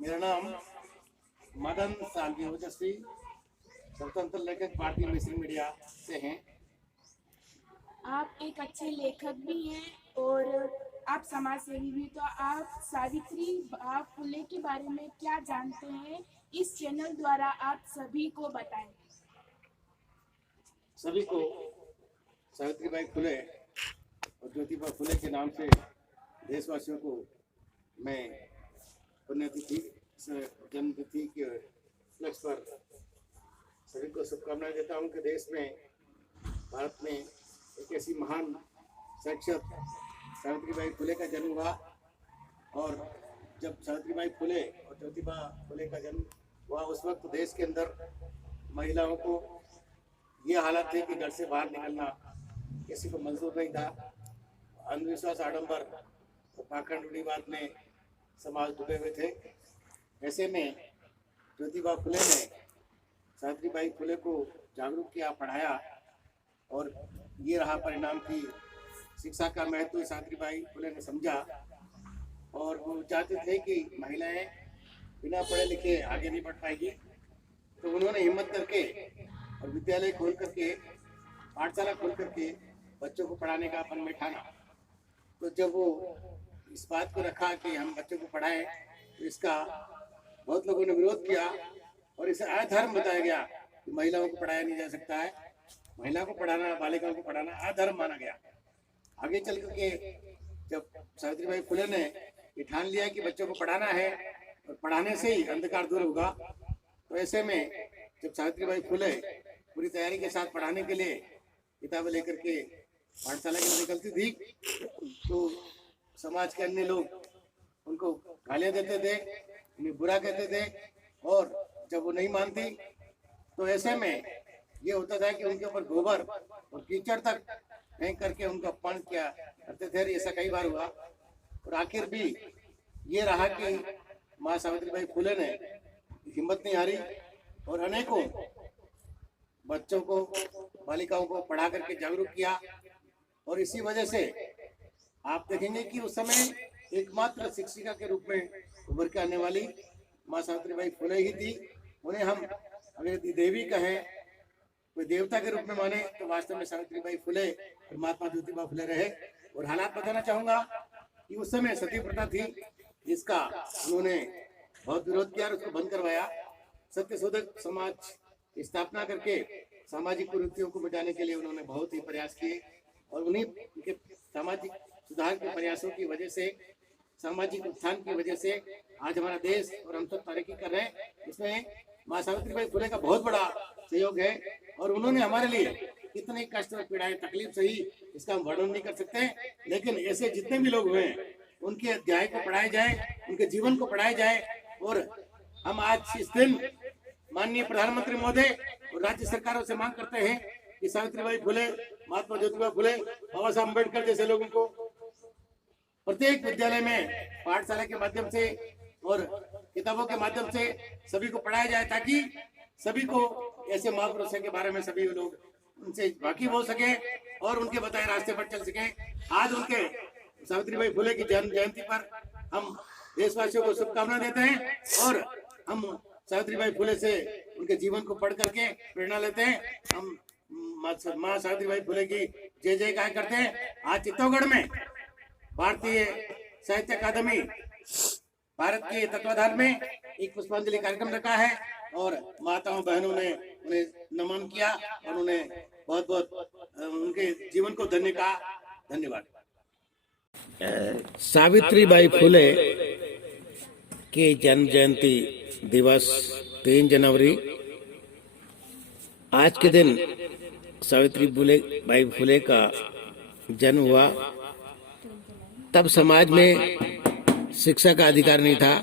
मेरा नाम मदन सालवी ओजस्वी, स्वतंत्र लेखक भारतीय मिश्र मीडिया से हैं। आप एक अच्छे लेखक भी हैं और आप समाज सेवी भी। तो आप सावित्री बा फुले के बारे में क्या जानते हैं, इस चैनल द्वारा आप सभी को बताएं। सभी को सावित्रीबाई फुले और ज्योतिबा फुले के नाम से देशवासियों को मैं पुण्यतिथि जन्मतिथि के उपलक्ष्य पर सभी को शुभकामनाएं देता हूं कि देश में, भारत में एक ऐसी महान शख्सियत सावित्रीबाई फुले का जन्म हुआ। और जब सावित्रीबाई फुले और ज्योतिबा फुले का जन्म हुआ उस वक्त देश के अंदर महिलाओं को ये हालत थी कि घर से बाहर निकलना किसी को मंजूर नहीं था। अंधविश्वास, आडंबर और पाखंड रूढ़िवाद में समाज डूबे हुए थे। ऐसे में ज्योतिबा फुले ने सावित्रीबाई फुले को जागरूक किया, पढ़ाया और ये रहा परिणाम कि शिक्षा का महत्व सावित्रीबाई फुले ने समझा। और वो चाहते थे कि महिलाएं बिना पढ़े लिखे आगे नहीं बढ़ पाएगी, तो उन्होंने हिम्मत करके और विद्यालय खोल करके, पाठशाला खोल करके बच्चों को पढ़ाने का अपन में ठाना। तो जब वो इस बात को रखा कि हम बच्चों को पढ़ाएं, तो इसका बहुत लोगों ने विरोध किया और इसे अधर्म बताया गया कि महिलाओं को पढ़ाया नहीं जा सकता है। महिला को पढ़ाना, बालिकाओं को पढ़ाना अधर्म माना गया। आगे चल करके जब सावित्रीबाई फुले ने ये ठान लिया कि बच्चों को पढ़ाना है और पढ़ाने से ही अंधकार दूर होगा, तो ऐसे में जब सावित्रीबाई फुले पूरी तैयारी के साथ पढ़ाने के लिए किताबें लेकर के पाठशाला की निकलती थी, तो समाज के अन्य लोग उनको गालियां देते थे, उन्हें बुरा कहते थे। और जब वो नहीं मानती तो ऐसे में ये होता था कि उनके ऊपर गोबर और कीचड़ तक फेंक करके उनका अपमान किया करते थे। ऐसा कई बार हुआ और आखिर भी ये रहा कि माँ सावित्रीबाई फुले ने हिम्मत नहीं हारी और अनेकों बच्चों को, बालिकाओं को पढ़ा करके जागरूक किया। और इसी वजह से आप देखेंगे कि उस समय एकमात्र शिक्षिका के रूप में उभर के आने वाली माँ सावित्रीबाई फुले ही थी। उन्हें हम अगर देवी कहें, कोई देवता के रूप में माने, तो वास्तव में सावित्रीबाई फुले और महात्मा ज्योतिबा फुले रहे। और हालात बताना चाहूंगा कि उस समय सती प्रथा थी, जिसका उन्होंने बहुत विरोध किया और उसको बंद करवाया। सत्य शोधक समाज की स्थापना करके सामाजिक कुरीतियों को मिटाने के लिए उन्होंने बहुत ही प्रयास किए। और उन्हीं के सामाजिक सुधार के प्रयासों की वजह से, सामाजिक उत्थान की वजह से आज हमारा देश और हम सब तरक्की कर रहे हैं। इसमें माँ सावित्रीबाई फुले का बहुत बड़ा सहयोग है। और उन्होंने हमारे लिए कितने कष्ट और पीड़ाएं, तकलीफ सही, इसका हम वर्णन नहीं कर सकते। लेकिन ऐसे जितने भी लोग हुए हैं उनके अध्याय को पढ़ाया जाए, उनके जीवन को पढ़ाया जाए। और हम आज इस दिन माननीय प्रधानमंत्री महोदय और राज्य सरकारों से मांग करते हैं कि सावित्रीबाई फुले, महात्मा ज्योतिबा फुले, बाबा साहब अम्बेडकर जैसे लोगों को प्रत्येक विद्यालय में पाठशाला के माध्यम से और किताबों के माध्यम से सभी को पढ़ाया जाए, ताकि सभी को ऐसे महापुरुषों के बारे में सभी लोग उनसे वाकिफ हो सके और उनके बताए रास्ते पर चल सके। आज उनके सावित्रीबाई फुले की जन्म जयंती पर हम देशवासियों को शुभकामना देते हैं और हम सावित्रीबाई फुले से उनके जीवन को पढ़ करके प्रेरणा लेते हैं। हम माँ सावित्रीबाई फुले की जय जयकार करते हैं। आज चित्तौड़गढ़ में भारतीय साहित्य अकादमी भारत के तत्वाधान में एक पुष्पांजलि कार्यक्रम रखा है और माताओं बहनों ने उन्हें नमन किया और उन्हें बहुत बहुत उनके जीवन को धन्य कहा। धन्यवाद। सावित्रीबाई फुले के जन्म जयंती दिवस 3 जनवरी। आज के दिन सावित्रीबाई फुले का जन्म हुआ। तब समाज में शिक्षा का अधिकार नहीं था।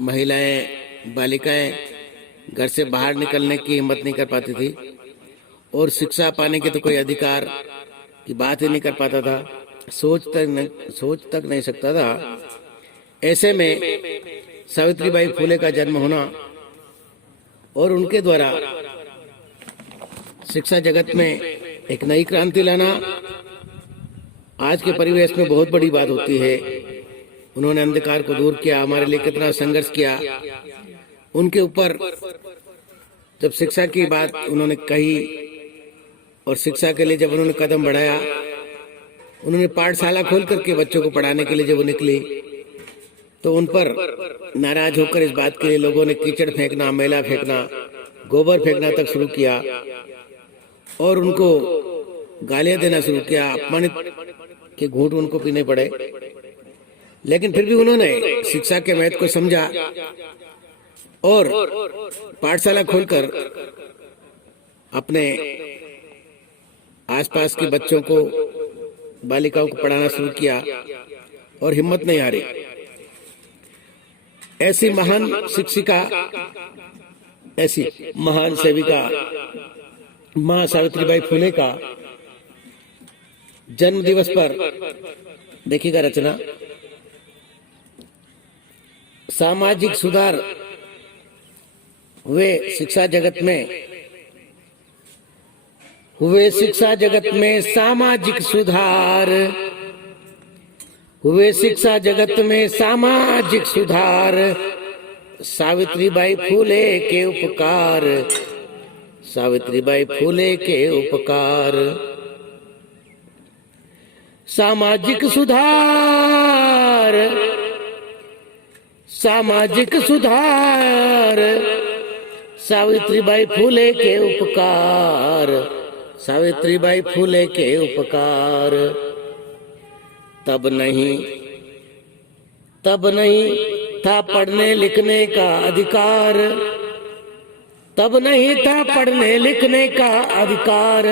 महिलाएं, बालिकाएं घर से बाहर निकलने की हिम्मत नहीं कर पाती थी और शिक्षा पाने के तो कोई अधिकार की बात ही नहीं कर पाता था, सोच तक नहीं सकता था। ऐसे में सावित्रीबाई फुले का जन्म होना और उनके द्वारा शिक्षा जगत में एक नई क्रांति लाना आज के परिवेश में बहुत बड़ी बात होती है। उन्होंने अंधकार को दूर किया, हमारे लिए कितना संघर्ष किया। उनके ऊपर जब शिक्षा की बात उन्होंने कही और शिक्षा के लिए जब उन्होंने कदम बढ़ाया, उन्होंने पाठशाला खोल करके बच्चों को पढ़ाने के लिए जब वो निकली, तो उन पर नाराज होकर इस बात के लिए लोगों ने कीचड़ फेंकना, मैला फेंकना, गोबर फेंकना तक शुरू किया और उनको गालियां देना शुरू किया। अपमानित के घूंट उनको पीने पड़े, लेकिन फिर भी उन्होंने शिक्षा के महत्व को समझा और पाठशाला खोलकर अपने आसपास के बच्चों को, बालिकाओं को पढ़ाना शुरू किया और हिम्मत नहीं हारी। ऐसी महान शिक्षिका, ऐसी महान सेविका मां सावित्रीबाई फुले का जन्म दिवस पर देखिएगा रचना, सामाजिक सुधार हुए शिक्षा जगत में, हुए शिक्षा जगत में सामाजिक सुधार, हुए शिक्षा जगत में सामाजिक सुधार, सावित्रीबाई फुले के उपकार, सावित्रीबाई फुले के उपकार। सामाजिक सुधार, सामाजिक सुधार, सावित्रीबाई फुले के उपकार, सावित्रीबाई फुले के उपकार। तब नहीं था पढ़ने लिखने का अधिकार, तब नहीं था पढ़ने लिखने का अधिकार,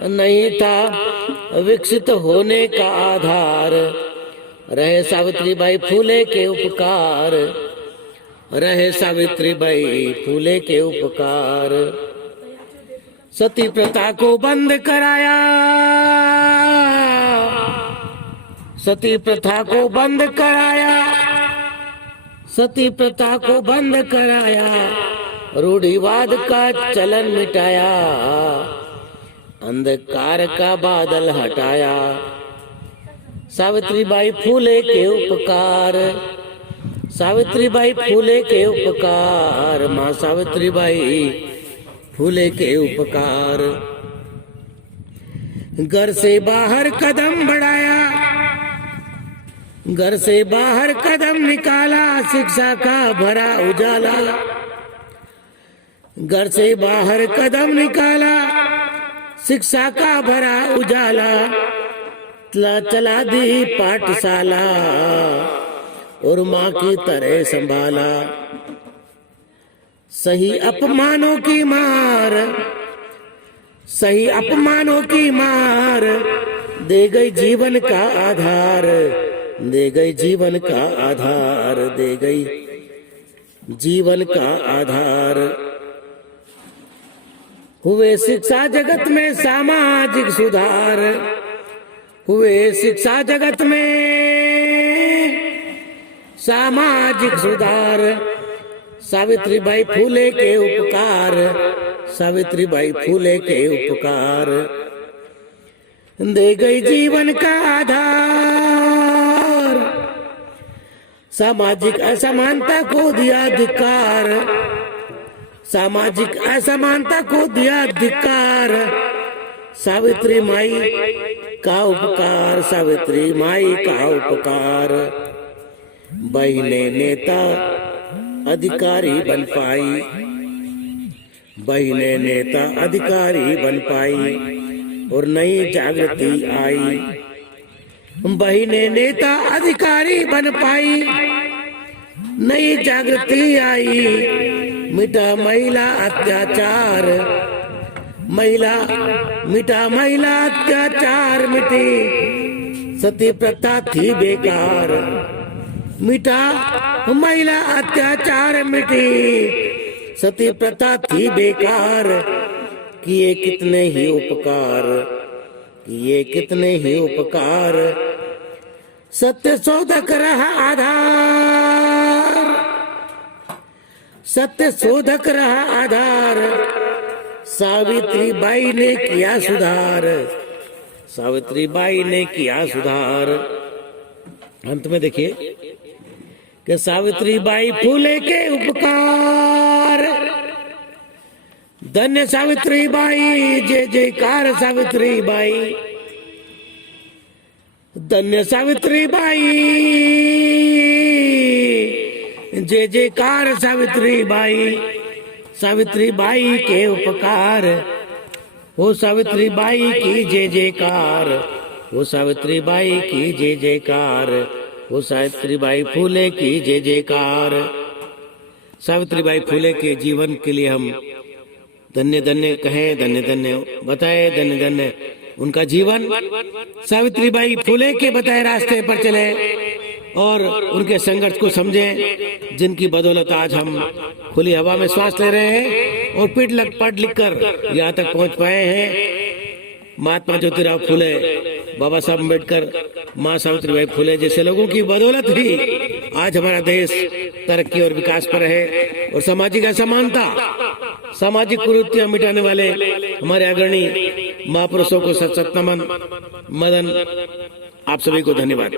नहीं था विकसित होने का आधार। रहे सावित्रीबाई फुले के उपकार, रहे सावित्रीबाई फुले के उपकार। सती प्रथा को बंद कराया, सती प्रथा को बंद कराया, सती प्रथा को बंद कराया, रूढ़िवाद का चलन मिटाया, अंधकार का बादल हटाया। सावित्रीबाई फुले के उपकार, सावित्रीबाई फुले के उपकार, मां सावित्रीबाई फुले के उपकार। घर से बाहर कदम बढ़ाया, घर से बाहर कदम निकाला, शिक्षा का भरा उजाला। घर से बाहर कदम निकाला, शिक्षा का भरा उजाला। चला दी पाठशाला और माँ की तरह संभाला। सही अपमानों की मार, सही अपमानों की मार, दे गई जीवन का आधार, दे गई जीवन का आधार, दे गई जीवन का आधार। हुए शिक्षा जगत में सामाजिक सुधार, हुए शिक्षा जगत में सामाजिक सुधार। सावित्रीबाई फुले के उपकार, सावित्रीबाई फुले के उपकार। दे गई जीवन का आधार, सामाजिक असमानता को दिया धिक्कार, सामाजिक असमानता को दिया धिक्कार। सावित्री माई का उपकार, सावित्री माई का उपकार। बहने नेता अधिकारी बन पाई, बहने नेता अधिकारी बन पाई और नई जागृति आई। बहने नेता अधिकारी बन पाई, नई जागृति आई। मिटा महिला अत्याचार, महिला मिटा महिला अत्याचार मिटी। सती प्रथा थी बेकार, मिटा महिला अत्याचार मिटी। सती प्रथा थी बेकार, किए कितने ही उपकार, किए कितने ही उपकार। सत्य शोधक रहा आधार, सत्य शोधक रहा आधार। सावित्रीबाई ने किया सुधार, सावित्रीबाई ने किया सुधार। अंत में देखिए कि सावित्री बाई फुले के उपकार, धन्य सावित्री बाई, जय जयकार सावित्री बाई, धन्य सावित्री बाई, जय जयकार सावित्री बाई। सावित्री बाई के उपकार, वो सावित्री बाई की जय जयकार, वो सावित्री बाई की जय जयकार, वो सावित्री बाई फुले की जय जयकार। सावित्री बाई फुले के जीवन के लिए हम धन्य धन्य कहें, धन्य धन्य बताए, धन्य धन्य उनका जीवन। सावित्री बाई फुले के बताए रास्ते पर चले और उनके संघर्ष को समझें, जिनकी बदौलत आज हम खुली हवा में सांस ले रहे हैं और पढ़ लिख कर यहाँ तक पहुँच पाए हैं। महात्मा ज्योतिराव फुले, बाबा साहब अम्बेडकर, माँ सावित्री बाई फुले जैसे लोगों की बदौलत ही आज हमारा देश तरक्की और विकास पर है। और सामाजिक असमानता, सामाजिक कुरीतियां मिटाने वाले हमारे अग्रणी महापुरुषों को सत नमन। मदन, आप सभी को धन्यवाद।